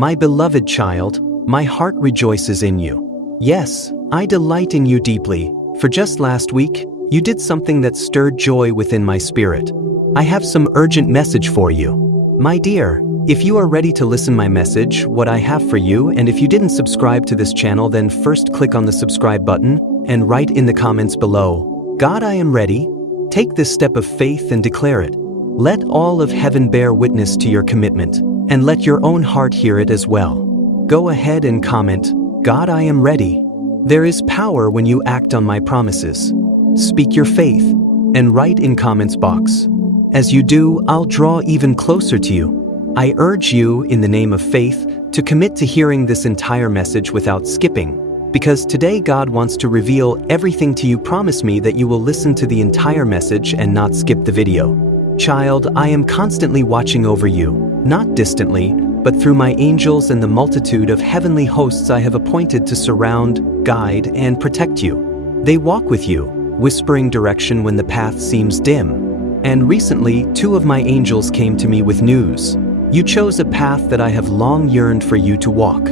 My beloved child, my heart rejoices in you. Yes, I delight in you deeply, for just last week, you did something that stirred joy within my spirit. I have some urgent message for you. My dear, if you are ready to listen my message, what I have for you, and if you didn't subscribe to this channel, then first click on the subscribe button and write in the comments below, God, I am ready. Take this step of faith and declare it. Let all of heaven bear witness to your commitment, and let your own heart hear it as well. Go ahead and comment, God, I am ready. There is power when you act on my promises. Speak your faith, and write in comments box. As you do, I'll draw even closer to you. I urge you, in the name of faith, to commit to hearing this entire message without skipping, because today God wants to reveal everything to you. Promise me that you will listen to the entire message and not skip the video. Child, I am constantly watching over you, not distantly, but through my angels and the multitude of heavenly hosts I have appointed to surround, guide, and protect you. They walk with you, whispering direction when the path seems dim. And recently, 2 of my angels came to me with news. You chose a path that I have long yearned for you to walk.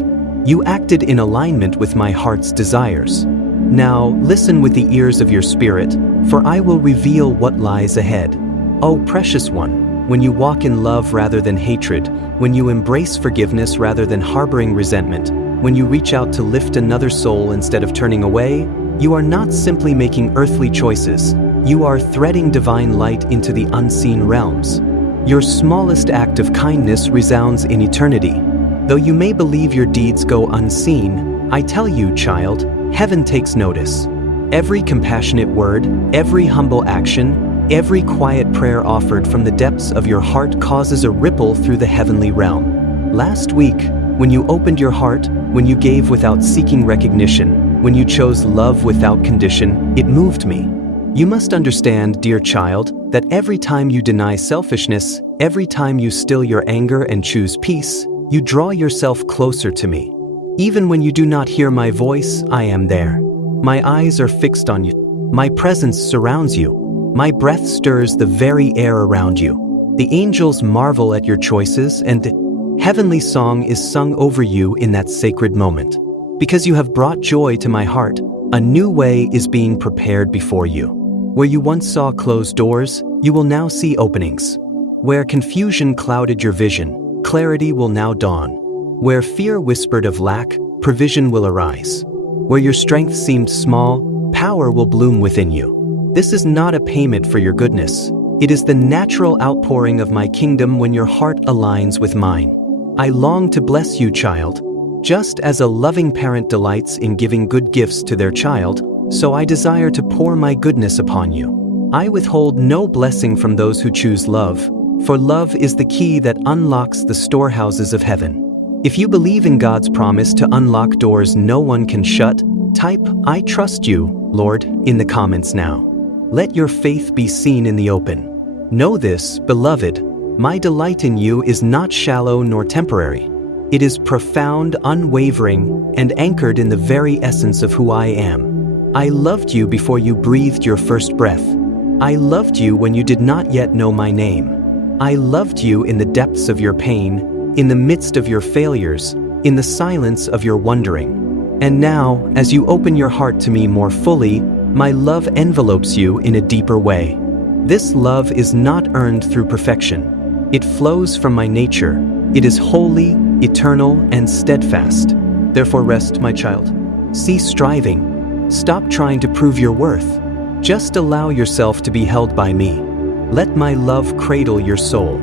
You acted in alignment with my heart's desires. Now, listen with the ears of your spirit, for I will reveal what lies ahead. Oh, precious one, when you walk in love rather than hatred, when you embrace forgiveness rather than harboring resentment, when you reach out to lift another soul instead of turning away, you are not simply making earthly choices, you are threading divine light into the unseen realms. Your smallest act of kindness resounds in eternity. Though you may believe your deeds go unseen, I tell you, child, heaven takes notice. Every compassionate word, every humble action, every quiet prayer offered from the depths of your heart causes a ripple through the heavenly realm. Last week, when you opened your heart, when you gave without seeking recognition, when you chose love without condition, it moved me. You must understand, dear child, that every time you deny selfishness, every time you still your anger and choose peace, you draw yourself closer to me. Even when you do not hear my voice, I am there. My eyes are fixed on you. My presence surrounds you. My breath stirs the very air around you. The angels marvel at your choices, and heavenly song is sung over you in that sacred moment. Because you have brought joy to my heart, a new way is being prepared before you. Where you once saw closed doors, you will now see openings. Where confusion clouded your vision, clarity will now dawn. Where fear whispered of lack, provision will arise. Where your strength seemed small, power will bloom within you. This is not a payment for your goodness. It is the natural outpouring of my kingdom when your heart aligns with mine. I long to bless you, child. Just as a loving parent delights in giving good gifts to their child, so I desire to pour my goodness upon you. I withhold no blessing from those who choose love, for love is the key that unlocks the storehouses of heaven. If you believe in God's promise to unlock doors no one can shut, type, I trust you, Lord, in the comments now. Let your faith be seen in the open. Know this, beloved, my delight in you is not shallow nor temporary. It is profound, unwavering, and anchored in the very essence of who I am. I loved you before you breathed your first breath. I loved you when you did not yet know my name. I loved you in the depths of your pain, in the midst of your failures, in the silence of your wondering. And now, as you open your heart to me more fully, my love envelopes you in a deeper way. This love is not earned through perfection. It flows from my nature. It is holy, eternal, and steadfast. Therefore rest, my child. Cease striving. Stop trying to prove your worth. Just allow yourself to be held by me. Let my love cradle your soul.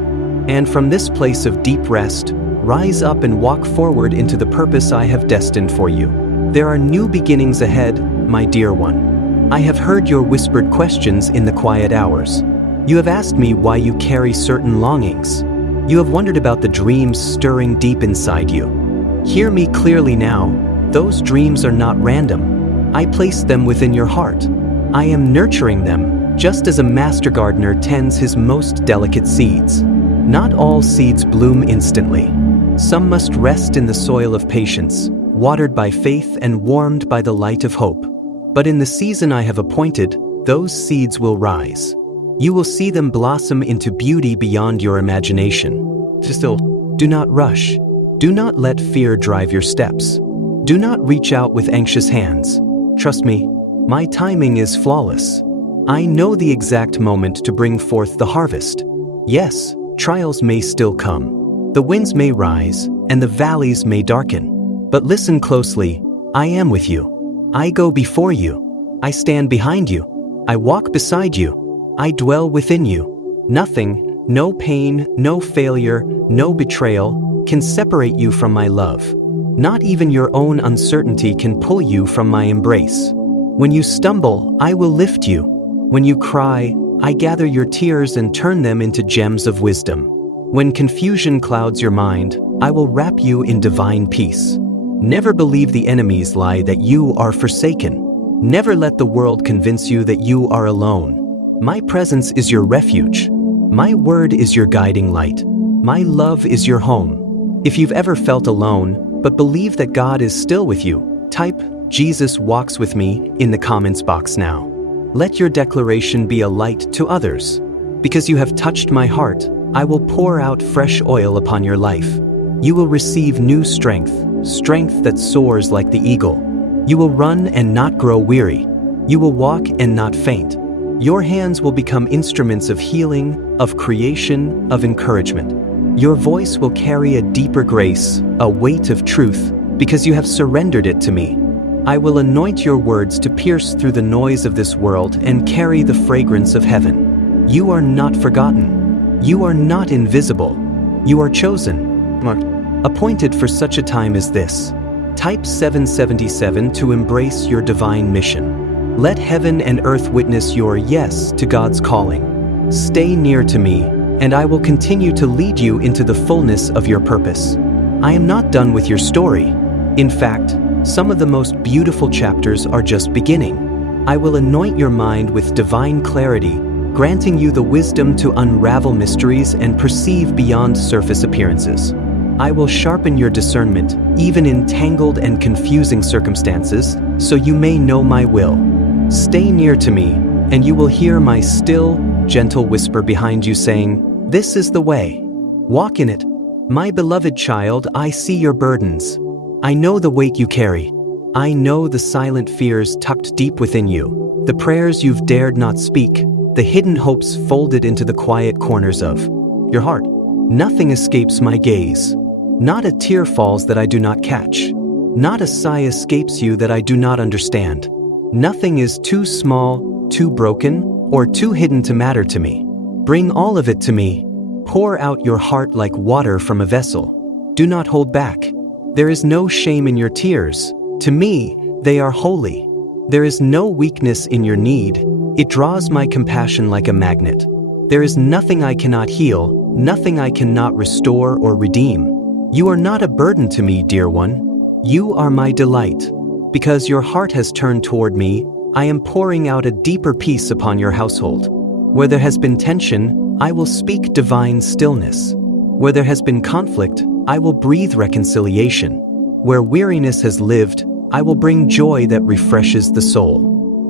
And from this place of deep rest, rise up and walk forward into the purpose I have destined for you. There are new beginnings ahead, my dear one. I have heard your whispered questions in the quiet hours. You have asked me why you carry certain longings. You have wondered about the dreams stirring deep inside you. Hear me clearly now. Those dreams are not random. I placed them within your heart. I am nurturing them, just as a master gardener tends his most delicate seeds. Not all seeds bloom instantly. Some must rest in the soil of patience, watered by faith and warmed by the light of hope. But in the season I have appointed, those seeds will rise. You will see them blossom into beauty beyond your imagination. Still, do not rush. Do not let fear drive your steps. Do not reach out with anxious hands. Trust me, my timing is flawless. I know the exact moment to bring forth the harvest. Yes, trials may still come. The winds may rise, and the valleys may darken. But listen closely, I am with you. I go before you. I stand behind you. I walk beside you. I dwell within you. Nothing, no pain, no failure, no betrayal, can separate you from my love. Not even your own uncertainty can pull you from my embrace. When you stumble, I will lift you. When you cry, I gather your tears and turn them into gems of wisdom. When confusion clouds your mind, I will wrap you in divine peace. Never believe the enemy's lie that you are forsaken. Never let the world convince you that you are alone. My presence is your refuge. My word is your guiding light. My love is your home. If you've ever felt alone, but believe that God is still with you, type "Jesus walks with me" in the comments box now. Let your declaration be a light to others. Because you have touched my heart, I will pour out fresh oil upon your life. You will receive new strength, strength that soars like the eagle. You will run and not grow weary. You will walk and not faint. Your hands will become instruments of healing, of creation, of encouragement. Your voice will carry a deeper grace, a weight of truth, because you have surrendered it to me. I will anoint your words to pierce through the noise of this world and carry the fragrance of heaven. You are not forgotten. You are not invisible. You are chosen, marked, appointed for such a time as this. Type 777 to embrace your divine mission. Let heaven and earth witness your yes to God's calling. Stay near to me, and I will continue to lead you into the fullness of your purpose. I am not done with your story. In fact, some of the most beautiful chapters are just beginning. I will anoint your mind with divine clarity, granting you the wisdom to unravel mysteries and perceive beyond surface appearances. I will sharpen your discernment, even in tangled and confusing circumstances, so you may know my will. Stay near to me, and you will hear my still, gentle whisper behind you saying, "This is the way. Walk in it. My beloved child, I see your burdens. I know the weight you carry. I know the silent fears tucked deep within you, the prayers you've dared not speak, the hidden hopes folded into the quiet corners of your heart. Nothing escapes my gaze. Not a tear falls that I do not catch. Not a sigh escapes you that I do not understand. Nothing is too small, too broken, or too hidden to matter to me. Bring all of it to me. Pour out your heart like water from a vessel. Do not hold back. There is no shame in your tears. To me, they are holy. There is no weakness in your need. It draws my compassion like a magnet. There is nothing I cannot heal, nothing I cannot restore or redeem. You are not a burden to me, dear one. You are my delight. Because your heart has turned toward me, I am pouring out a deeper peace upon your household. Where there has been tension, I will speak divine stillness. Where there has been conflict, I will breathe reconciliation. Where weariness has lived, I will bring joy that refreshes the soul.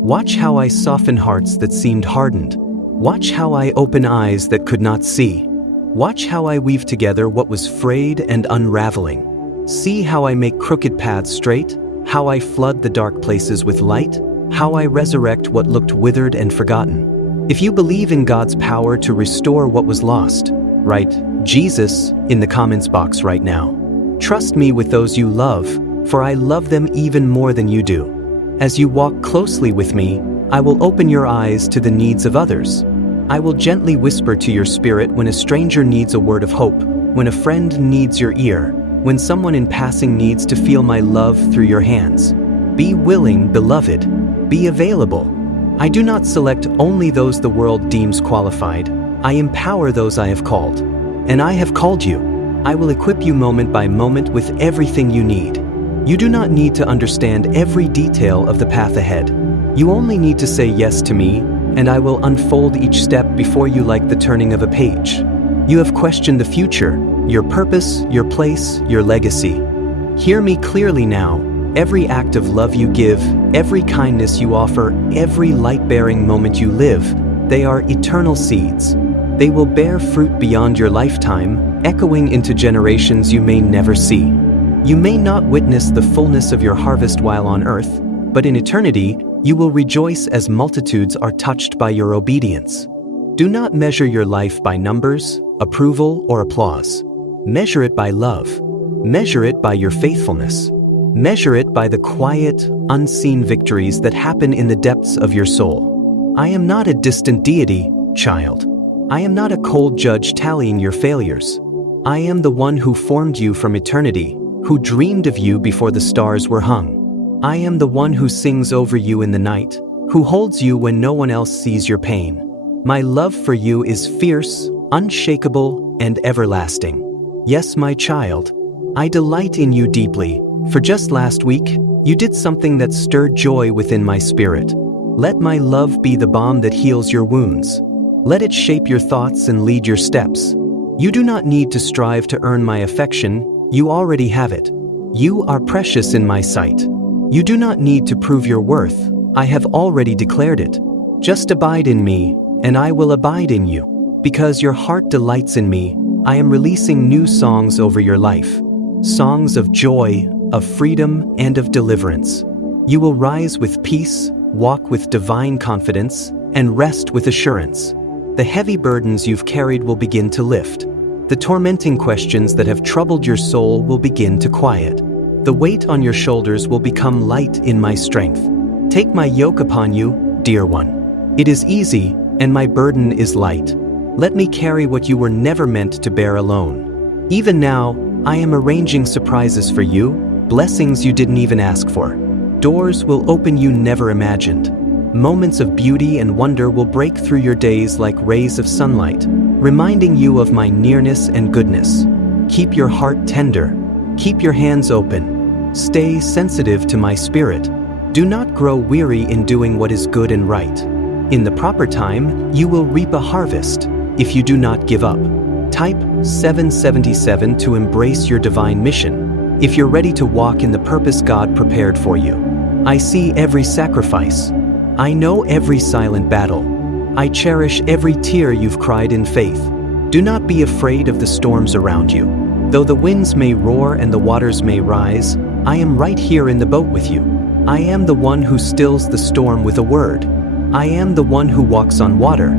Watch how I soften hearts that seemed hardened. Watch how I open eyes that could not see. Watch how I weave together what was frayed and unraveling. See how I make crooked paths straight, how I flood the dark places with light, how I resurrect what looked withered and forgotten. If you believe in God's power to restore what was lost, write "Jesus" in the comments box right now. Trust me with those you love, for I love them even more than you do. As you walk closely with me, I will open your eyes to the needs of others. I will gently whisper to your spirit when a stranger needs a word of hope, when a friend needs your ear, when someone in passing needs to feel my love through your hands. Be willing, beloved. Be available. I do not select only those the world deems qualified. I empower those I have called. And I have called you. I will equip you moment by moment with everything you need. You do not need to understand every detail of the path ahead. You only need to say yes to me, and I will unfold each step before you like the turning of a page. You have questioned the future, your purpose, your place, your legacy. Hear me clearly now. Every act of love you give, every kindness you offer, every light-bearing moment you live, they are eternal seeds. They will bear fruit beyond your lifetime, echoing into generations you may never see. You may not witness the fullness of your harvest while on earth, but in eternity, you will rejoice as multitudes are touched by your obedience. Do not measure your life by numbers, approval, or applause. Measure it by love. Measure it by your faithfulness. Measure it by the quiet, unseen victories that happen in the depths of your soul. I am not a distant deity, child. I am not a cold judge tallying your failures. I am the one who formed you from eternity, who dreamed of you before the stars were hung. I am the one who sings over you in the night, who holds you when no one else sees your pain. My love for you is fierce, unshakable, and everlasting. Yes, my child, I delight in you deeply, for just last week, you did something that stirred joy within my spirit. Let my love be the balm that heals your wounds. Let it shape your thoughts and lead your steps. You do not need to strive to earn my affection, you already have it. You are precious in my sight. You do not need to prove your worth, I have already declared it. Just abide in me, and I will abide in you. Because your heart delights in me, I am releasing new songs over your life. Songs of joy, of freedom, and of deliverance. You will rise with peace, walk with divine confidence, and rest with assurance. The heavy burdens you've carried will begin to lift. The tormenting questions that have troubled your soul will begin to quiet. The weight on your shoulders will become light in my strength. Take my yoke upon you, dear one. It is easy, and my burden is light. Let me carry what you were never meant to bear alone. Even now, I am arranging surprises for you, blessings you didn't even ask for. Doors will open you never imagined. Moments of beauty and wonder will break through your days like rays of sunlight, reminding you of my nearness and goodness. Keep your heart tender. Keep your hands open. Stay sensitive to my spirit. Do not grow weary in doing what is good and right. In the proper time, you will reap a harvest, if you do not give up. Type 777 to embrace your divine mission, if you're ready to walk in the purpose God prepared for you. I see every sacrifice. I know every silent battle. I cherish every tear you've cried in faith. Do not be afraid of the storms around you. Though the winds may roar and the waters may rise, I am right here in the boat with you. I am the one who stills the storm with a word. I am the one who walks on water.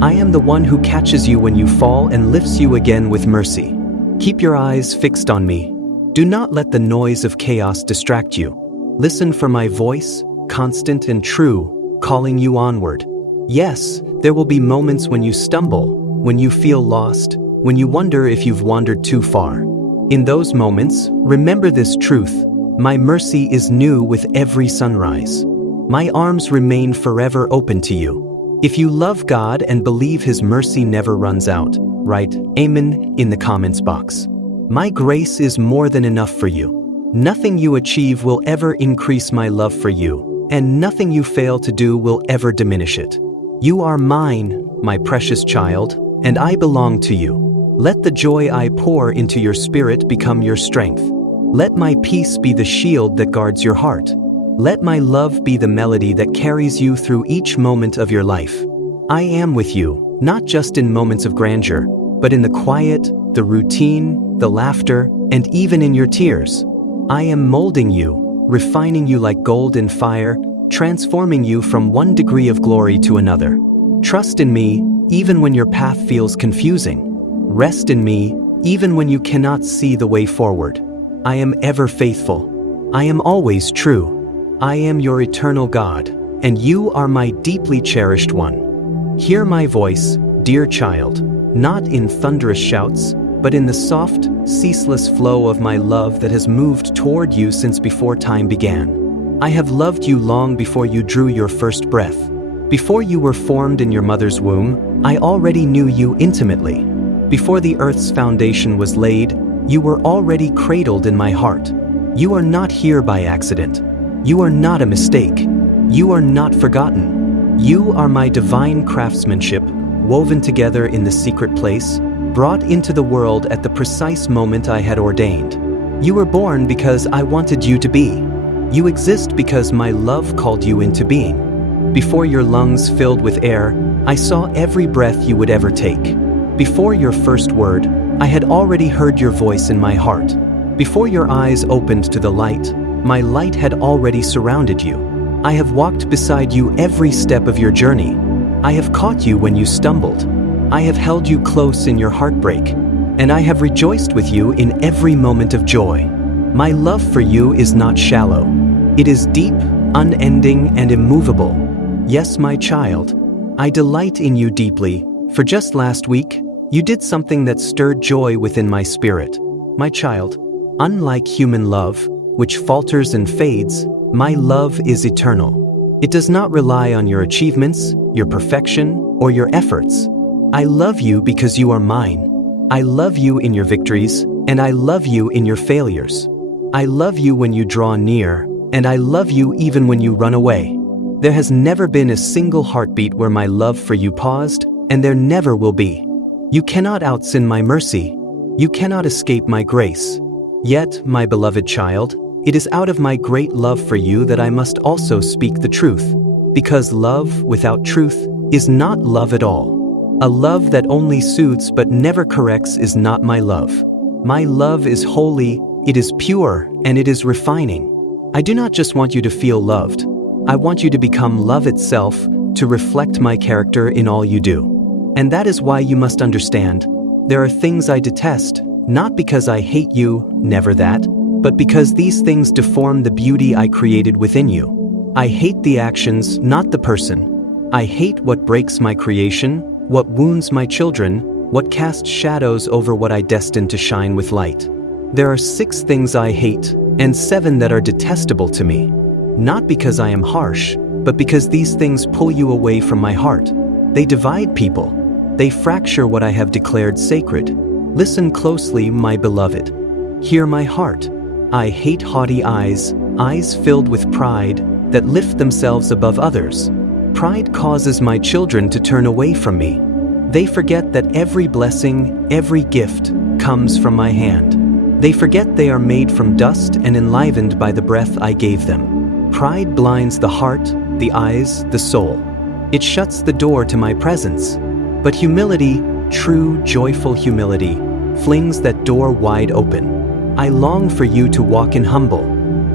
I am the one who catches you when you fall and lifts you again with mercy. Keep your eyes fixed on me. Do not let the noise of chaos distract you. Listen for my voice, constant and true, calling you onward. Yes, there will be moments when you stumble, when you feel lost, when you wonder if you've wandered too far. In those moments, remember this truth: my mercy is new with every sunrise. My arms remain forever open to you. If you love God and believe His mercy never runs out, write Amen in the comments box. My grace is more than enough for you. Nothing you achieve will ever increase my love for you, and nothing you fail to do will ever diminish it. You are mine, my precious child, and I belong to you. Let the joy I pour into your spirit become your strength. Let my peace be the shield that guards your heart. Let my love be the melody that carries you through each moment of your life. I am with you, not just in moments of grandeur, but in the quiet, the routine, the laughter, and even in your tears. I am molding you, refining you like gold in fire, transforming you from one degree of glory to another. Trust in me, even when your path feels confusing. Rest in me, even when you cannot see the way forward. I am ever faithful. I am always true. I am your eternal God, and you are my deeply cherished one. Hear my voice, dear child, not in thunderous shouts, but in the soft, ceaseless flow of my love that has moved toward you since before time began. I have loved you long before you drew your first breath. Before you were formed in your mother's womb, I already knew you intimately. Before the earth's foundation was laid, you were already cradled in my heart. You are not here by accident. You are not a mistake. You are not forgotten. You are my divine craftsmanship, woven together in the secret place, brought into the world at the precise moment I had ordained. You were born because I wanted you to be. You exist because my love called you into being. Before your lungs filled with air, I saw every breath you would ever take. Before your first word, I had already heard your voice in my heart. Before your eyes opened to the light, my light had already surrounded you. I have walked beside you every step of your journey. I have caught you when you stumbled. I have held you close in your heartbreak, and I have rejoiced with you in every moment of joy. My love for you is not shallow. It is deep, unending, and immovable. Yes, my child, I delight in you deeply, for just last week, you did something that stirred joy within my spirit. My child, unlike human love, which falters and fades, my love is eternal. It does not rely on your achievements, your perfection, or your efforts. I love you because you are mine. I love you in your victories, and I love you in your failures. I love you when you draw near, and I love you even when you run away. There has never been a single heartbeat where my love for you paused, and there never will be. You cannot outsin my mercy. You cannot escape my grace. Yet, my beloved child, it is out of my great love for you that I must also speak the truth, because love without truth is not love at all. A love that only soothes but never corrects is not my love. My love is holy, it is pure, and it is refining. I do not just want you to feel loved. I want you to become love itself, to reflect my character in all you do. And that is why you must understand, there are things I detest, not because I hate you, never that, but because these things deform the beauty I created within you. I hate the actions, not the person. I hate what breaks my creation, what wounds my children, what casts shadows over what I destined to shine with light. There are 6 things I hate, and 7 that are detestable to me. Not because I am harsh, but because these things pull you away from my heart. They divide people. They fracture what I have declared sacred. Listen closely, my beloved. Hear my heart. I hate haughty eyes, eyes filled with pride, that lift themselves above others. Pride causes my children to turn away from me. They forget that every blessing, every gift, comes from my hand. They forget they are made from dust and enlivened by the breath I gave them. Pride blinds the heart, the eyes, the soul. It shuts the door to my presence. But humility, true, joyful humility, flings that door wide open. I long for you to walk in humble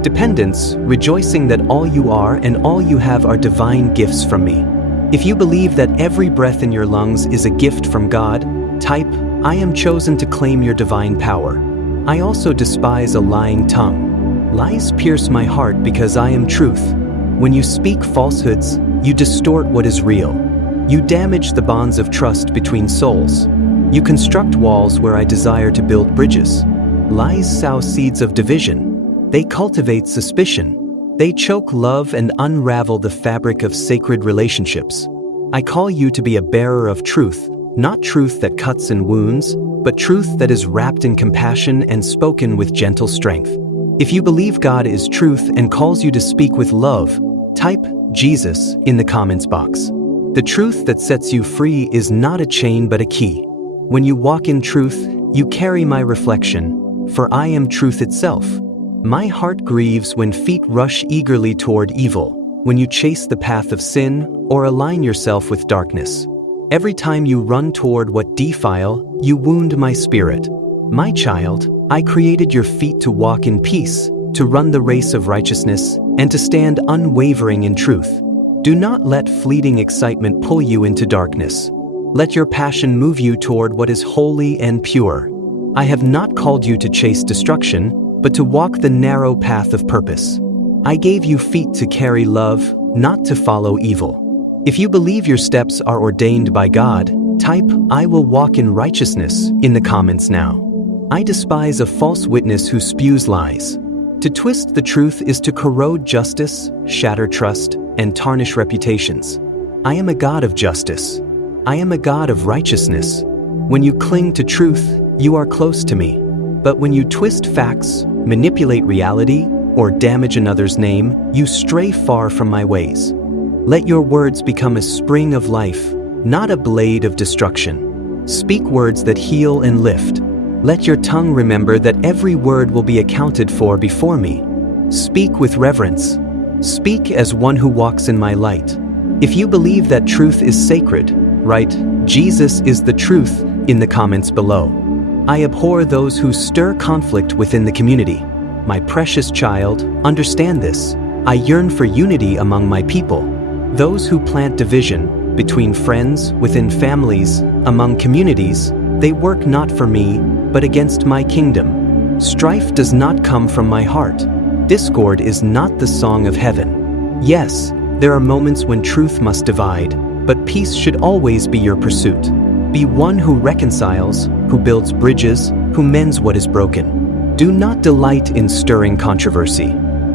dependence, rejoicing that all you are and all you have are divine gifts from me. If you believe that every breath in your lungs is a gift from God, type, I am chosen to claim your divine power. I also despise a lying tongue. Lies pierce my heart because I am truth. When you speak falsehoods, you distort what is real. You damage the bonds of trust between souls. You construct walls where I desire to build bridges. Lies sow seeds of division. They cultivate suspicion. They choke love and unravel the fabric of sacred relationships. I call you to be a bearer of truth, not truth that cuts and wounds, but truth that is wrapped in compassion and spoken with gentle strength. If you believe God is truth and calls you to speak with love, type Jesus in the comments box. The truth that sets you free is not a chain but a key. When you walk in truth, you carry my reflection, for I am truth itself. My heart grieves when feet rush eagerly toward evil, when you chase the path of sin or align yourself with darkness. Every time you run toward what defile, you wound my spirit. My child, I created your feet to walk in peace, to run the race of righteousness, and to stand unwavering in truth. Do not let fleeting excitement pull you into darkness. Let your passion move you toward what is holy and pure. I have not called you to chase destruction, but to walk the narrow path of purpose. I gave you feet to carry love, not to follow evil. If you believe your steps are ordained by God, type, I will walk in righteousness in the comments now. I despise a false witness who spews lies. To twist the truth is to corrode justice, shatter trust, and tarnish reputations. I am a God of justice. I am a God of righteousness. When you cling to truth, you are close to me. But when you twist facts, manipulate reality, or damage another's name, you stray far from my ways. Let your words become a spring of life, not a blade of destruction. Speak words that heal and lift. Let your tongue remember that every word will be accounted for before me. Speak with reverence. Speak as one who walks in my light. If you believe that truth is sacred, write, Jesus is the truth in the comments below. I abhor those who stir conflict within the community. My precious child, understand this. I yearn for unity among my people. Those who plant division between friends, within families, among communities, they work not for me, but against my kingdom. Strife does not come from my heart. Discord is not the song of heaven. Yes, there are moments when truth must divide, but peace should always be your pursuit. Be one who reconciles, who builds bridges, who mends what is broken. Do not delight in stirring controversy.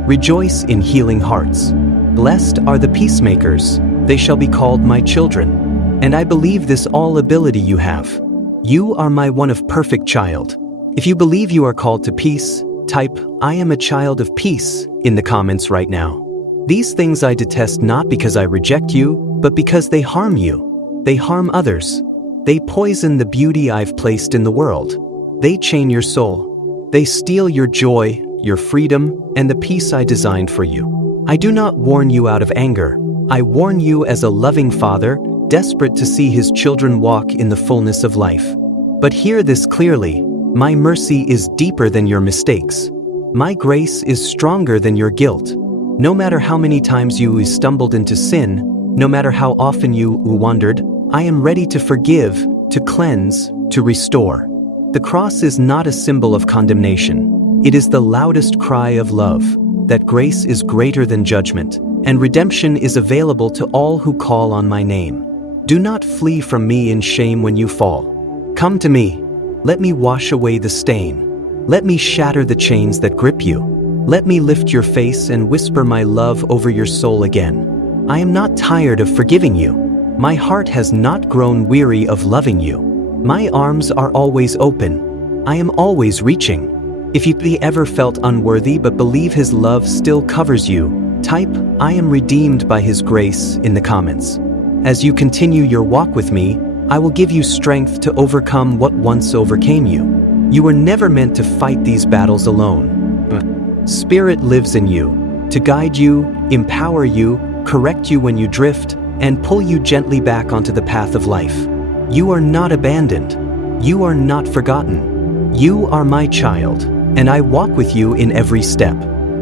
Rejoice in healing hearts. Blessed are the peacemakers, they shall be called my children. And I believe this all ability you have. You are my one of perfect child. If you believe you are called to peace, type, I am a child of peace, in the comments right now. These things I detest not because I reject you, but because they harm you. They harm others. They poison the beauty I've placed in the world. They chain your soul. They steal your joy, your freedom, and the peace I designed for you. I do not warn you out of anger. I warn you as a loving father, desperate to see his children walk in the fullness of life. But hear this clearly, my mercy is deeper than your mistakes. My grace is stronger than your guilt. No matter how many times you stumbled into sin, no matter how often you wandered, I am ready to forgive, to cleanse, to restore. The cross is not a symbol of condemnation. It is the loudest cry of love, that grace is greater than judgment, and redemption is available to all who call on my name. Do not flee from me in shame when you fall. Come to me. Let me wash away the stain. Let me shatter the chains that grip you. Let me lift your face and whisper my love over your soul again. I am not tired of forgiving you. My heart has not grown weary of loving you. My arms are always open. I am always reaching. If you ever felt unworthy but believe his love still covers you, type, I am redeemed by his grace, in the comments. As you continue your walk with me, I will give you strength to overcome what once overcame you. You were never meant to fight these battles alone. Spirit lives in you, to guide you, empower you, correct you when you drift, and pull you gently back onto the path of life. You are not abandoned. You are not forgotten. You are my child, and I walk with you in every step.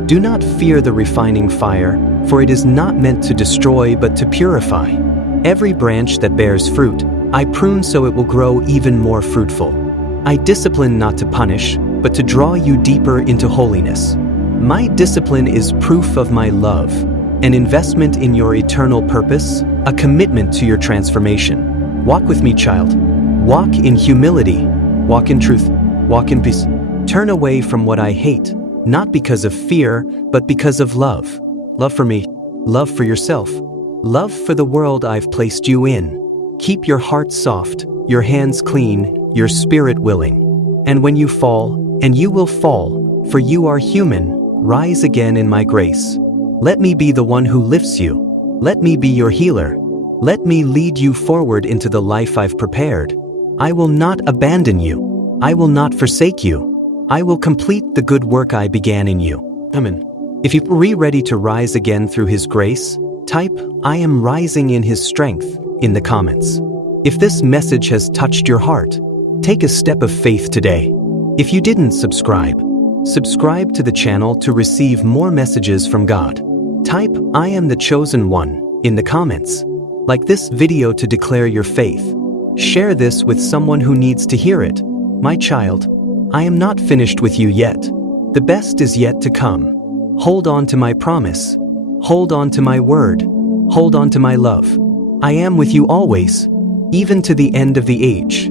Do not fear the refining fire, for it is not meant to destroy but to purify. Every branch that bears fruit, I prune so it will grow even more fruitful. I discipline not to punish, but to draw you deeper into holiness. My discipline is proof of my love, an investment in your eternal purpose, a commitment to your transformation. Walk with me, child. Walk in humility. Walk in truth. Walk in peace. Turn away from what I hate, not because of fear, but because of love. Love for me. Love for yourself. Love for the world I've placed you in. Keep your heart soft, your hands clean, your spirit willing. And when you fall, and you will fall, for you are human, rise again in my grace. Let me be the one who lifts you. Let me be your healer. Let me lead you forward into the life I've prepared. I will not abandon you. I will not forsake you. I will complete the good work I began in you. Amen. If you are ready to rise again through his grace, type, I am rising in his strength, in the comments. If this message has touched your heart, take a step of faith today. If you didn't subscribe to the channel to receive more messages from God. Type, I am the chosen one, in the comments. Like this video to declare your faith. Share this with someone who needs to hear it. My child, I am not finished with you yet. The best is yet to come. Hold on to my promise. Hold on to my word. Hold on to my love. I am with you always, even to the end of the age.